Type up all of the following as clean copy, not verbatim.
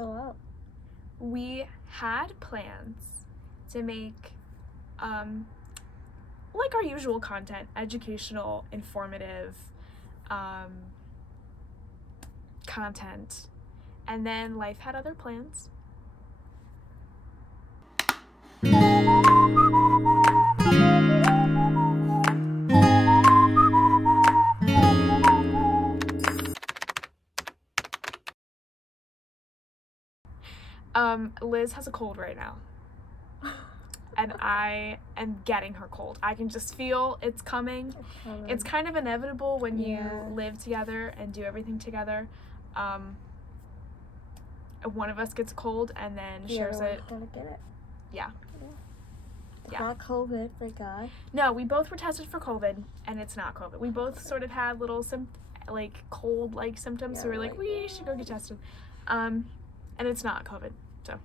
chill out. We had plans to make like our usual content, educational, informative content, and then life had other plans. Liz has a cold right now. And I am getting her cold. I can just feel it's coming. It's kind of inevitable when you live together and do everything together. One of us gets a cold and then shares it. Gonna get it. Yeah. It's not COVID, thank God. No, we both were tested for COVID, and it's not COVID. We both sort of had little cold-like symptoms, so we were like, we should go get tested. And it's not COVID, so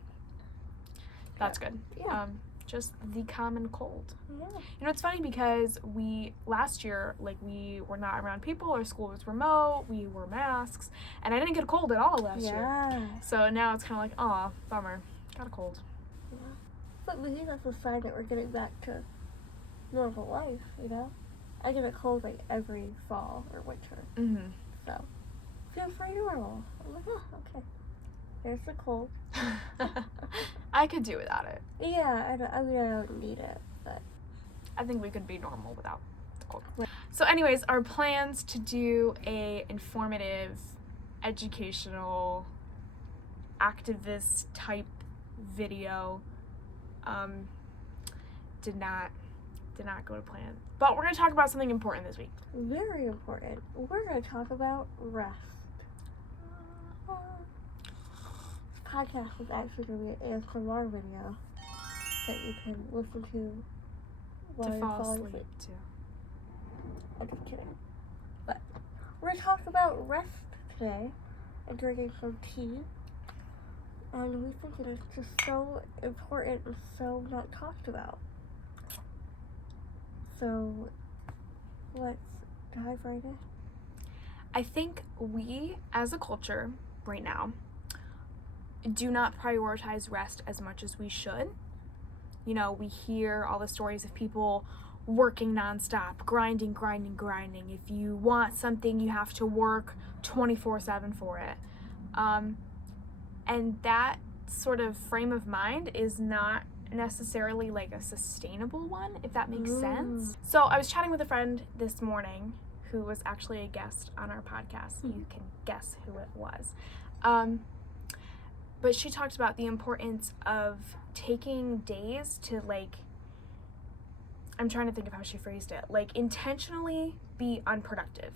that's good. Yeah. Just the common cold. Yeah. You know, it's funny because last year, we were not around people, our school was remote, we wore masks, and I didn't get a cold at all last year. So now it's kind of like, aw, bummer, got a cold. Yeah. But maybe that's a sign that we're getting back to normal life, you know? I get a cold every fall or winter. Mm-hmm. So, feel pretty normal. I'm like, oh, okay. There's the cold. I could do without it. Yeah, I don't need it, but I think we could be normal without the cold. So anyways, our plans to do a informative, educational, activist type video did not go to plan. But we're going to talk about something important this week. Very important. We're going to talk about rest. This podcast is actually going to be an ASMR video that you can listen to while you're falling asleep. I'm just kidding. But we're going to talk about rest today and drinking some tea. And we think it is just so important and so not talked about. So let's dive right in. I think we, as a culture, right now, do not prioritize rest as much as we should. You know, we hear all the stories of people working nonstop, grinding. If you want something, you have to work 24/7 for it. And that sort of frame of mind is not necessarily a sustainable one, if that makes sense. So I was chatting with a friend this morning who was actually a guest on our podcast. You can guess who it was. But she talked about the importance of taking days to I'm trying to think of how she phrased it, intentionally be unproductive.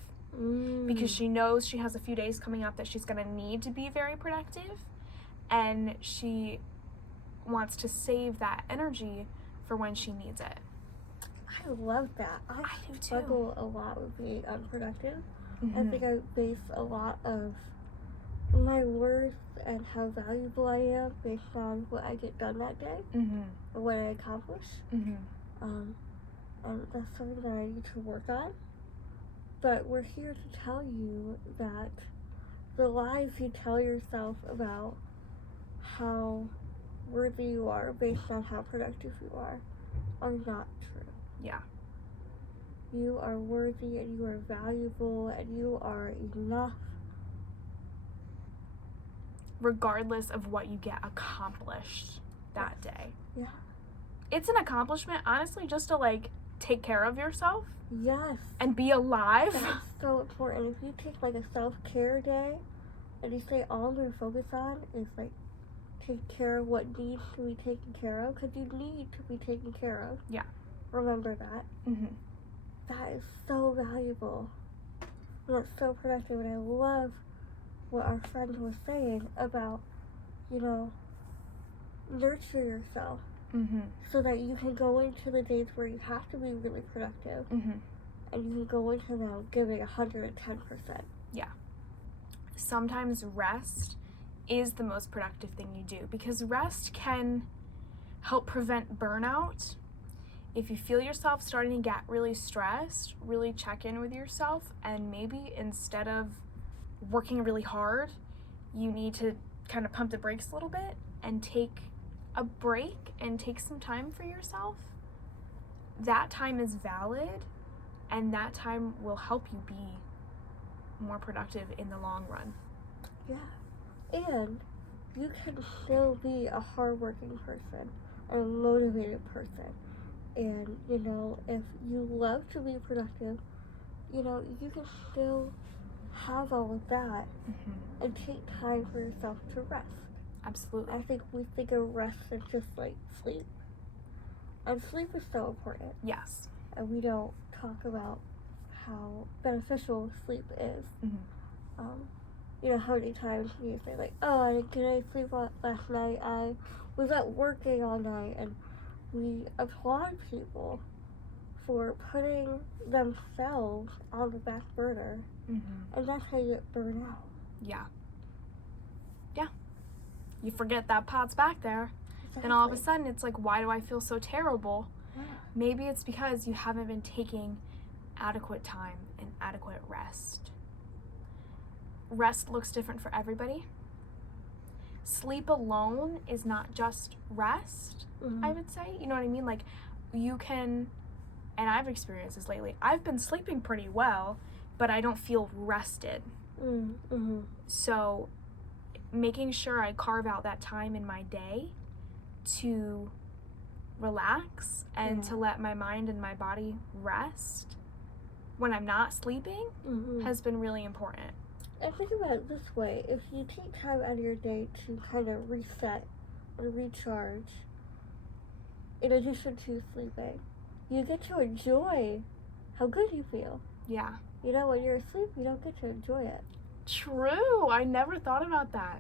Because she knows she has a few days coming up that she's going to need to be very productive, and she wants to save that energy for when she needs it. I love that. I do too. Struggle a lot with being unproductive. I think I base a lot of my worth and how valuable I am based on what I get done that day and what I accomplish. And that's something that I need to work on. But we're here to tell you that the lies you tell yourself about how worthy you are based on how productive you are not true. Yeah. You are worthy and you are valuable and you are enough. Regardless of what you get accomplished that day. Yeah. It's an accomplishment, honestly, just to take care of yourself. Yes. And be alive. That's so important. If you take a self-care day and you say all you're focused on is take care of what needs to be taken care of, because you need to be taken care of. Yeah. Remember that. That is so valuable. And it's so productive, and I love what our friend was saying about, nurture yourself so that you can go into the days where you have to be really productive and you can go into them giving 110%. Yeah. Sometimes rest is the most productive thing you do, because rest can help prevent burnout. If you feel yourself starting to get really stressed, really check in with yourself, and maybe instead of working really hard, you need to kind of pump the brakes a little bit and take a break and take some time for yourself, that time is valid, and that time will help you be more productive in the long run. Yeah. And you can still be a hardworking person, a motivated person. And, you know, if you love to be productive, you know, you can still have all of that and take time for yourself to rest. Absolutely. I think we think of rest as just like sleep. And sleep is so important. Yes. And we don't talk about how beneficial sleep is. You know, how many times you say like, oh, I didn't sleep last night, I was out working all night, and we applaud people for putting themselves on the back burner, and that's how you get burned out. Yeah. You forget that pot's back there, Exactly. and all of a sudden it's like, why do I feel so terrible? Yeah. Maybe it's because you haven't been taking adequate time and adequate rest. Rest looks different for everybody. Sleep alone is not just rest, I would say. You know what I mean? Like, you can, and I've experienced this lately, I've been sleeping pretty well, but I don't feel rested. So making sure I carve out that time in my day to relax and to let my mind and my body rest when I'm not sleeping has been really important. And think about it this way, if you take time out of your day to kind of reset and recharge, in addition to sleeping, you get to enjoy how good you feel. Yeah. You know, when you're asleep, you don't get to enjoy it. True. I never thought about that.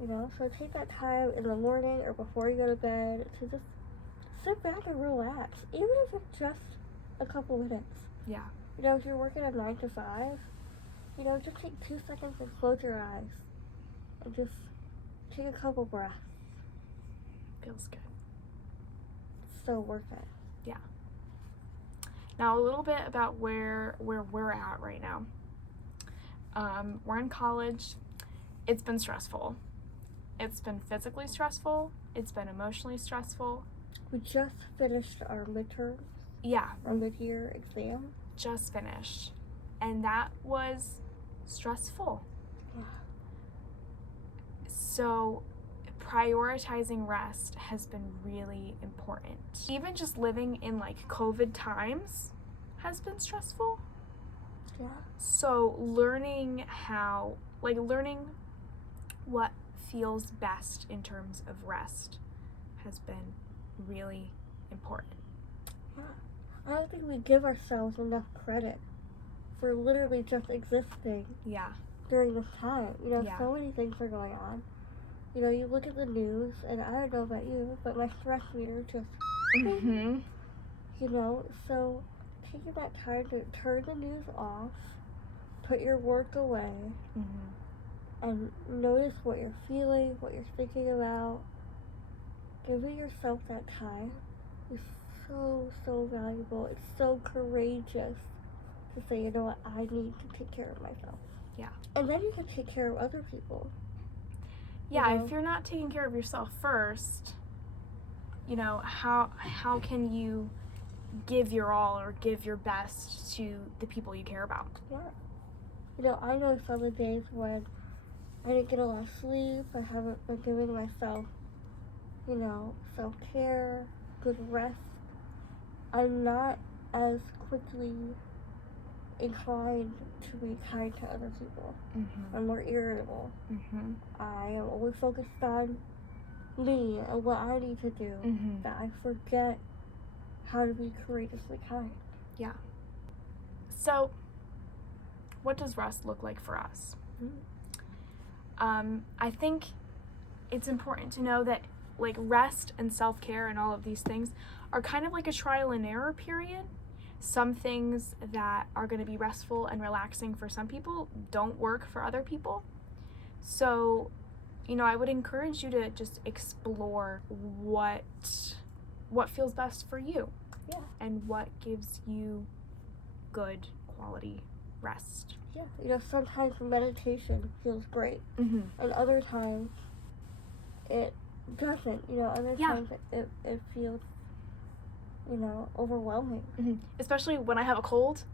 You know, so take that time in the morning or before you go to bed to just sit back and relax, even if it's just a couple minutes. Yeah. You know, if you're working a 9 to 5, you know, just take 2 seconds and close your eyes and just take a couple breaths. Feels good. It's so worth it. Yeah. Now a little bit about where we're at right now. We're in college. It's been stressful. It's been physically stressful. It's been emotionally stressful. We just finished our midterms. Yeah. Our mid-year exam. Just finished. And that was stressful. Yeah. So prioritizing rest has been really important. Even just living in like COVID times has been stressful. Yeah. So learning what feels best in terms of rest has been really important. Yeah. I don't think we give ourselves enough credit for literally just existing. Yeah. During this time. You know, Yeah. so many things are going on. You know, you look at the news, and I don't know about you, but my stress meter just, you know, so taking that time to turn the news off, put your work away, and notice what you're feeling, what you're thinking about, giving yourself that time is so valuable. It's so courageous to say, you know what, I need to take care of myself. Yeah. And then you can take care of other people. Yeah, You know? if you're not taking care of yourself first, you know, how can you give your all or give your best to the people you care about? Yeah. You know, I know some of the days when I didn't get a lot of sleep, I haven't been giving myself, you know, self-care, good rest. I'm not as quickly inclined to be kind to other people. I'm more irritable. I am always focused on me and what I need to do, that I forget how to be courageously kind. Yeah. So, what does rest look like for us? I think it's important to know that like rest and self-care and all of these things are kind of like a trial and error period. Some things that are going to be restful and relaxing for some people don't work for other people. So, you know, I would encourage you to just explore what feels best for you. Yeah. And what gives you good quality rest. Yeah. You know, sometimes meditation feels great. And other times it doesn't. Other times it feels, overwhelming. Especially when I have a cold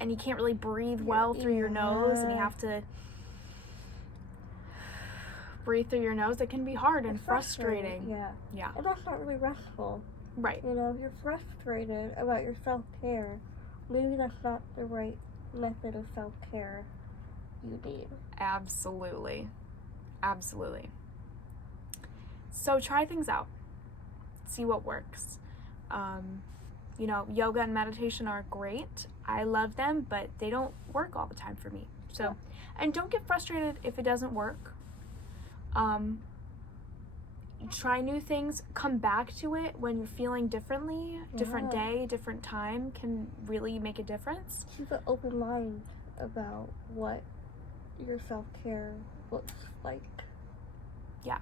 and you can't really breathe well through your nose and you have to breathe through your nose. It can be hard and frustrating. Yeah. And that's not really restful. Right. If you're frustrated about your self-care, maybe that's not the right method of self-care you need. Absolutely. So try things out. See what works. Yoga and meditation are great. I love them, but they don't work all the time for me. So, and don't get frustrated if it doesn't work. Try new things. Come back to it when you're feeling differently. Different day, different time can really make a difference. Keep an open mind about what your self-care looks like. Yeah.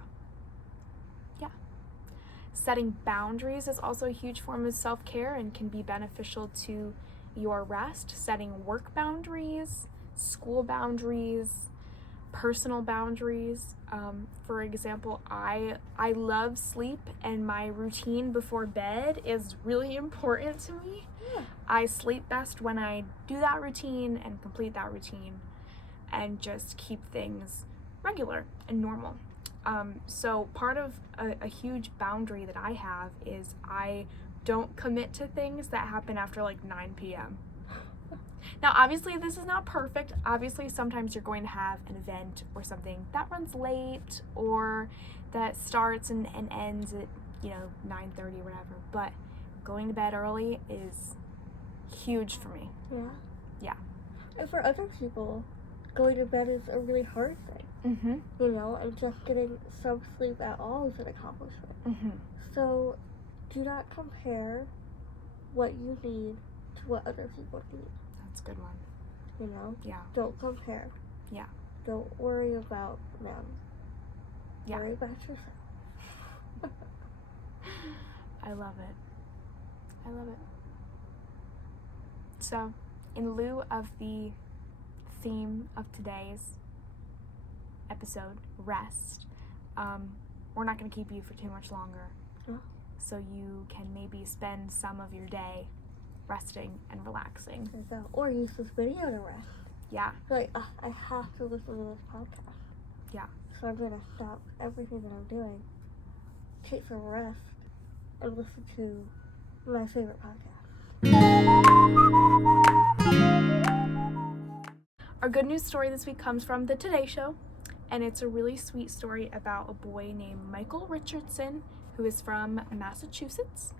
Setting boundaries is also a huge form of self-care and can be beneficial to your rest. Setting work boundaries, school boundaries, personal boundaries. For example, I love sleep, and my routine before bed is really important to me. I sleep best when I do that routine and complete that routine and just keep things regular and normal. So part of a huge boundary that I have is I don't commit to things that happen after like 9 p.m. Now, obviously, this is not perfect. Obviously, sometimes you're going to have an event or something that runs late or that starts and ends at, 9:30 or whatever. But going to bed early is huge for me. Yeah. And for other people, going to bed is a really hard thing. And just getting some sleep at all is an accomplishment. So do not compare what you need to what other people need. That's a good one. Yeah. Don't compare. Yeah. Don't worry about them. Yeah. Worry about yourself. I love it. So, in lieu of the theme of today's episode, rest, we're not going to keep you for too much longer. So you can maybe spend some of your day resting and relaxing. Or use this video to rest. Yeah. I have to listen to this podcast. Yeah. So I'm going to stop everything that I'm doing, take some rest, and listen to my favorite podcast. Our good news story this week comes from The Today Show, and it's a really sweet story about a boy named Michael Richardson, who is from Massachusetts.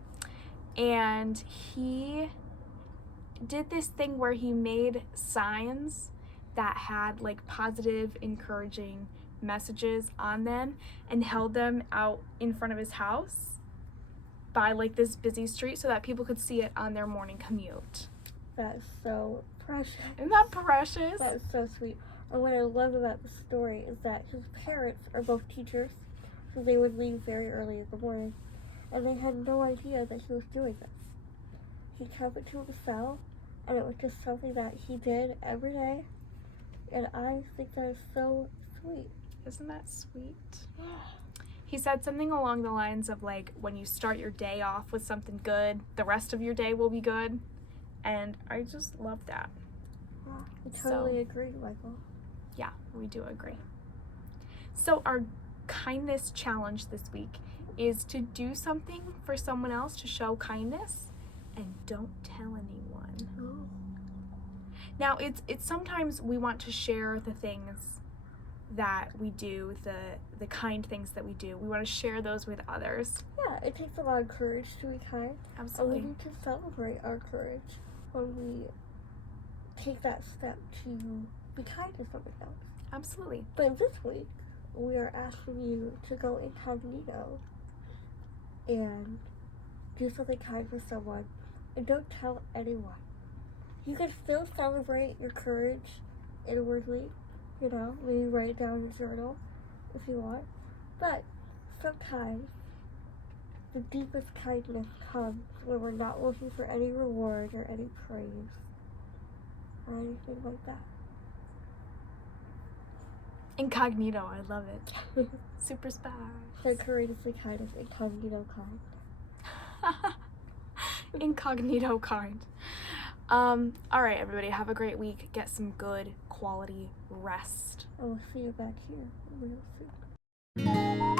And he did this thing where he made signs that had like positive, encouraging messages on them and held them out in front of his house by like this busy street so that people could see it on their morning commute. That's so precious. Isn't that precious? That's so sweet. And what I love about the story is that his parents are both teachers, so they would leave very early in the morning, and they had no idea that he was doing this. He kept it to himself, and it was just something that he did every day, and I think that is so sweet. Isn't that sweet? He said something along the lines of like, when you start your day off with something good, the rest of your day will be good. And I just love that. I totally agree, Michael. Yeah, we do agree. So our kindness challenge this week is to do something for someone else to show kindness and don't tell anyone. Oh. Now, it's sometimes we want to share the things that we do, the kind things that we do. We want to share those with others. Yeah, it takes a lot of courage to be kind. Absolutely. And we need to celebrate our courage when we take that step to be kind to someone else. Absolutely. But this week, we are asking you to go incognito and do something kind for someone, and don't tell anyone. You can still celebrate your courage inwardly, maybe write it down in your journal if you want, but sometimes the deepest kindness comes when we're not looking for any reward or any praise or anything like that. Incognito, I love it. Super spy. So courageously kind of incognito kind. Incognito kind. All right, everybody, have a great week. Get some good quality rest. I will see you back here real soon.